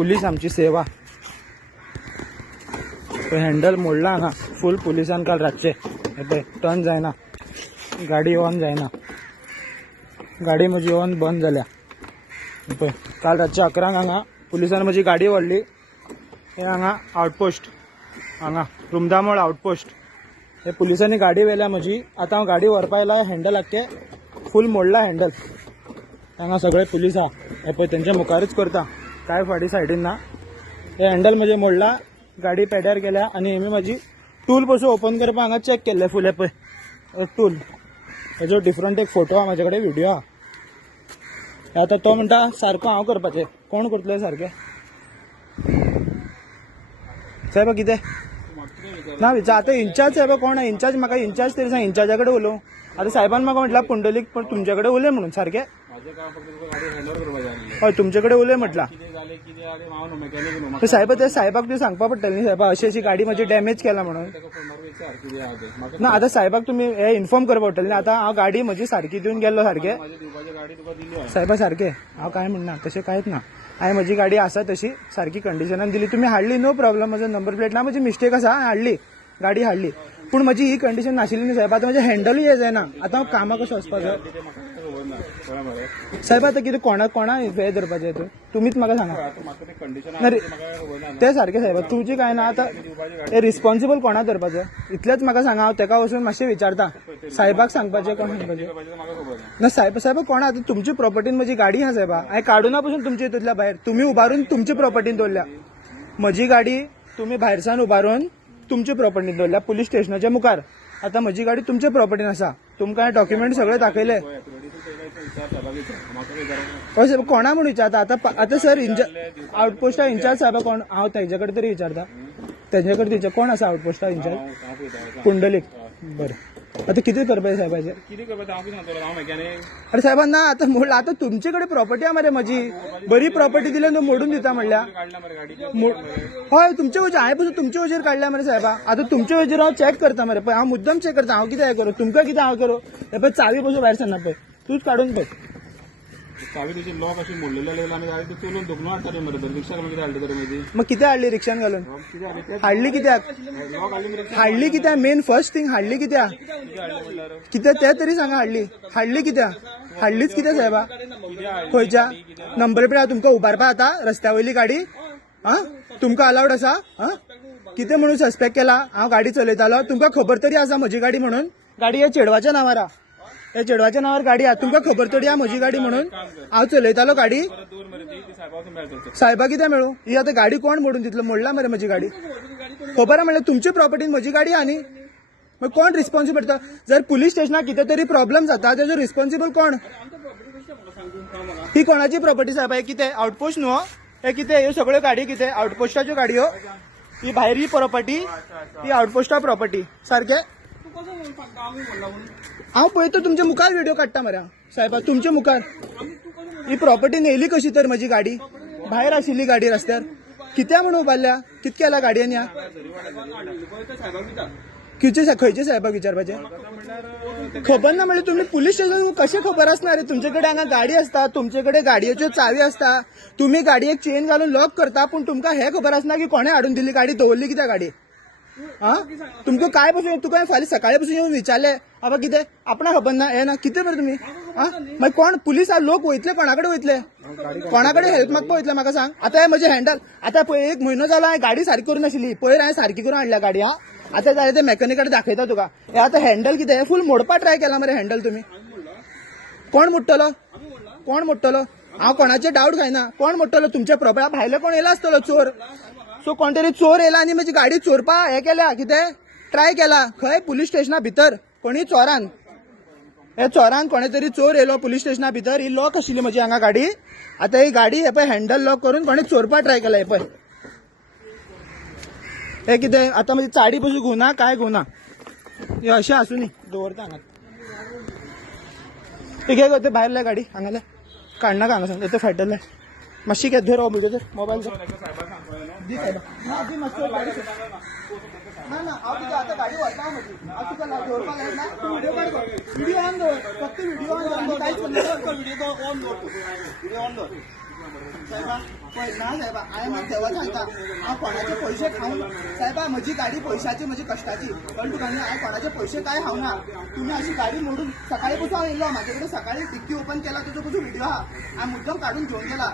Police आमची सेवा. Handle मोडला हांगा फुल पुलिसान काल रातचे येते टर्न जायना, गाडी ऑन जायना, गाडी म्हजी ऑन बंद जाल्या. पळय काल रातचे 11 हांगा पुलिसान म्हजी गाडी व्हरली. हे हांगा आउटपोस्ट, हांगा रुमदामोळ आउटपोस्ट. हे पुलिसांनी गाडी व्हेल्या म्हजी. आता हांव गाडी व्हरपा येयला, हँडल आख्खे फुल मोडला हँडल. हांगा सगळे पुलीस हा. हे पळय तेंच्या मुखारच करता, काय फाटी सायडीन ना. हे हँडल म्हजे मोडला, गाडी पेड्यार गेल्या आनी हेमी म्हजी टूल पासून ओपन करपा हांगा चॅक केल्ले फुल. हे पळय टूल, हेजो डिफरंट एक फोटो हा म्हाजे कडेन, व्हिडिओ हा. आता तो म्हणटा सारको हांव करपाचें. कोण करतले सारकें? साहेब कितें ना विचार. आता इंचार्ज साहेब कोण आहे? इंचार्ज म्हाका इंचार्ज तरी सांग, इंचार्जा कडेन उलोवं. आता साहेबान म्हाका म्हटला पुंडलीक पण तुमचे कडेन उलय म्हणून. सारकें हय तुमचे कडेन उलय म्हटला. साहेब ते साहेबाक तुवें सांगपा पडटलें न्ही, साहेबा अशी अशी गाडी म्हजी डॅमेज केला म्हणून. ना आता साहेबाक तुमी हे इन्फॉर्म करपा पडटलें न्ही. आता हांव गाडी म्हजी सारकी दिवन गेल्लो सारकें. साहेबा सारकें हांव काय म्हणना, तशें कांयच ना. हांवें म्हजी गाडी आसा तशी सारकी कंडिशनान दिली. तुमी हाडली नो प्रॉब्लम, म्हजो नंबर प्लेट ना, म्हजी मिस्टेक आसा, हाडली गाडी हाडली. पूण म्हजी ही कंडिशन नाशिल्ली न्ही साहेब. आतां म्हजें हँडलूय हे जायना. आतां हांव कामाक कसो वचपाचो? साहेब आतां कितें कोणा हे धरपाचें हितून तुमीच म्हाका सांगा. ते सारकें साहेब, तुमची काय ना. आतां हे रिस्पॉन्सिबल कोणा धरपाचो इतलेंच म्हाका सांगा. हांव तेका वचून मातशें विचारता, साहेबाक सांगपाचें कोण सांगपाचें ना. साहेब कोणा आतां तुमची प्रॉपर्टीन म्हजी गाडी आहा साहेबा. हांवें काडुना पसून तुमच्या हितूंतल्या भायर तुमी उबारून तुमची प्रॉपर्टीन दवरल्या. म्हजी गाडी तुमी भायरसान उबारून तुमच्या प्रॉपर्टीन दवरल्या पुलीस स्टेशनाच्या मुखार. आतां म्हजी गाडी तुमच्या प्रॉपर्टीन आसा. तुमकां डॉक्युमेंट सगळे दाखयले. हय साहेब कोणा म्हणून विचारता? आतां सर आउटपोस्टा इंचार्ज साहेब कोण? हांव तेजे कडेन तरी विचारता. तेजे कडेन विचार कोण आसा आउटपोस्टा इंचार्ज? पुंडलीक. बरें आतां कितें करपाचें साहेबाचें? अरे साहेब ना आतां मोडला. आतां तुमचे कडेन प्रॉपर्टी आहा मरे म्हजी. बरी प्रॉपर्टी दिली न्हू, मोडून दिता म्हणल्या. हय तुमचे वजेर हांवें पसून तुमचे वजेर काडल्या मरे साहेबा. आतां तुमचे वजेर हांव चॅक करता मरे. पळय हांव मुद्दम चॅक करता. हांव कितें हें करूं? तुमकां कितें हांव करूं? हे पळय चावी पसून भायर सरना. पळय तूच काडून पळय. चावी तुझी लॉक अशी मोडलेली आमी गाडी चलून धुकून हाडटाली मरे. रिक्षाक कितें हाडली तर मदी? मग कितें हाडली रिक्षान घालून? हाडली कित्याक? हाडली कित्याक? मेन फर्स्ट थिंग हाडली कित्याक? कितें तें तरी सांगा. हाडली कित्याक? हाडलीच कित्याक साहेबा? खंयच्या नंबर प्लेट तुमकां उबारपा आता रस्त्या वयली गाडी? हा तुमकां अलाउड आसा? हा कितें म्हणून सस्पेक्ट केला? हांव गाडी चलयतालो. तुमकां खबर तरी आसा म्हजी गाडी म्हणून? गाडी हे चेडवाच्या नांवार आहा. हे चेडवाच्या नांवार गाडी आहा. तुमकां खबर तरी आहा म्हजी गाडी म्हणून? हांव चलयतालो गाडी. साहेबा कितें मेळू? ही आतां गाडी कोण मोडून दितलो? मोडला मरे म्हजी गाडी. खबर आहा म्हणल्यार तुमची प्रॉपर्टीन म्हजी गाडी आहा न्ही. मग कोण रिस्पॉन्सिबल? जर पुलीस स्टेशनाक कितें तरी प्रॉब्लेम जाता तेजो रिस्पॉन्सिबल कोण? ही कोणाची प्रॉपर्टी साहेब? हे कितें आउटपोस्ट न्हू? हे कितें? ह्यो सगळ्यो गाडी कितें आउटपोस्टाच्यो गाडयो? ही भायर ही प्रॉपर्टी, ही आउटपोस्टा प्रॉपर्टी. सारकें हांव पळयता तुमच्या मुखार व्हिडिओ काडटा मरे साहेबा. तुमच्या मुखार ही प्रॉपर्टी नेली कशी तर म्हजी गाडी? भायर आशिल्ली गाडी रस्त्यार. कित्या म्हणून उबारल्या? कितें केला गाडयेन? या खंयचे साहेबाक विचारपाचें? खबर ना म्हणजे तुम्ही पुलीस स्टेशन कशें खबर आसना रे? तुमचे कडेन हांगा गाडी आसता, तुमचे कडेन गाडयेच्यो चावी आसता, तुम्ही गाडयेक चेन घालून लॉक करता. पूण तुमकां हें खबर आसना की कोणें हाडून दिल्ली गाडी, दवरली कित्याक गाडी? हा तुमकां काय पासून तुका फाल्यां सकाळी पासून येवन विचारले बाबा कितें? आपणा खबर ना हे ना कितें बरं तुमी? हा मागीर कोण पुलीस लोक वयतले कोणा कडेन वयतले? कोणा कडेन हेल्प मागपा वयतले म्हाका सांग. आतां हे म्हजें हँडल आतां पळय 1 म्हयनो जाला हांवें गाडी सारकी करून नाशिल्ली. पयर हांवें सारकी करून हाडल्या गाडी. हा आतां जाल्यार ते मॅकॅनिकाक दाखयता तुका. हे आतां हँडल कितें? हे फूल मोडपा ट्राय केला मरे हँडल तुमी. कोण मोडटलो? कोण मोडटलो? हांव कोणाचे डावट खायना. कोण मोडटलो? तुमचे प्रॉब्लेम भायले कोण येयला आसतलो चोर. सो कोण तरी चोर येयला आनी म्हजी गाडी चोरपा हे केल्या. कितें ट्राय केला? खंय? पुलीस स्टेशना भितर. कोणी चोरान? हे चोरान कोणे तरी चोर येयलो पुलीस स्टेशना भितर. ही लॉक आशिल्ली म्हजी हांगा गाडी. आतां ही गाडी हे पळय हँडल लॉक करून कोणी चोरपा ट्राय केला. हे पळय हे कितें? आतां म्हजी चाडी पसून घुंवना काय घुंवना. हे अशें आसूं न्ही दवरता हांगा. ते घे गो ते भायरले गाडी हांगाले काडनाका हांगासान. ते फाटले मातशी घे धर म्हणजे मोबायल दी सायबा. ना ना हांव कितें आतां गाडी व्हरता म्हजी. हांव तुका दवरपाक लायना. तूं video card go. Video on दवर. फक्त व्हिडिओ ऑन दवर. कांयच करना. व्हिडिओ ऑन दवर. व्हिडिओ ऑन दवर. साहेबा ना साहेबा हांवें म्हाका देवाचो सांगता हांव कोणाचे पयशे खावन साहेबा म्हजी गाडी पयशाची म्हजी कश्टाची कळ्ळें तुका न्ही हांवें कोणाचे पयशे काय खावना तुम्ही अशी गाडी मोडून सकाळी पासून हांव येयलो म्हाजे कडेन सकाळी डिक्की ओपन केला तुजो पसून व्हिडिओ आहा हांवें मुद्दम काडून घेवन गेला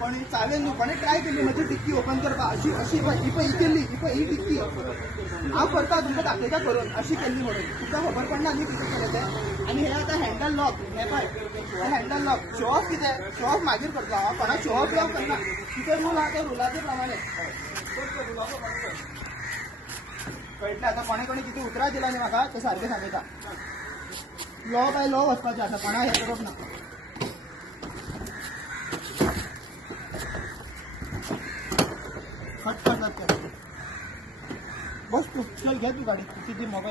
पण चावेन न्हू कोणें ट्राय केली म्हजी डिक्की ओपन करपाक अशी अशी ही पळय ही केल्ली ही डिक्की हांव करता तुमकां दाखयता करून अशी केल्ली म्हणून तुमकां खबर पडना न्ही कितें केलें तें आनी हे आतां हँडल लॉक हे पळय हँडल लॉक शो ऑफ कितें शो ऑफ मागीर करतलो हांव कोणाक शो ऑफ लॉक करना कितें रूल आहा त्या रुलाचे प्रमाणे कळटलें आतां कोणे कोणी कितें उतरां दिला न्ही म्हाका तें सारकें सांगता लॉ बाय लॉ वचपाचें आतां कोणाक हें करप ना खट खट बस तू चल घे तू गाडी किती मोबाईल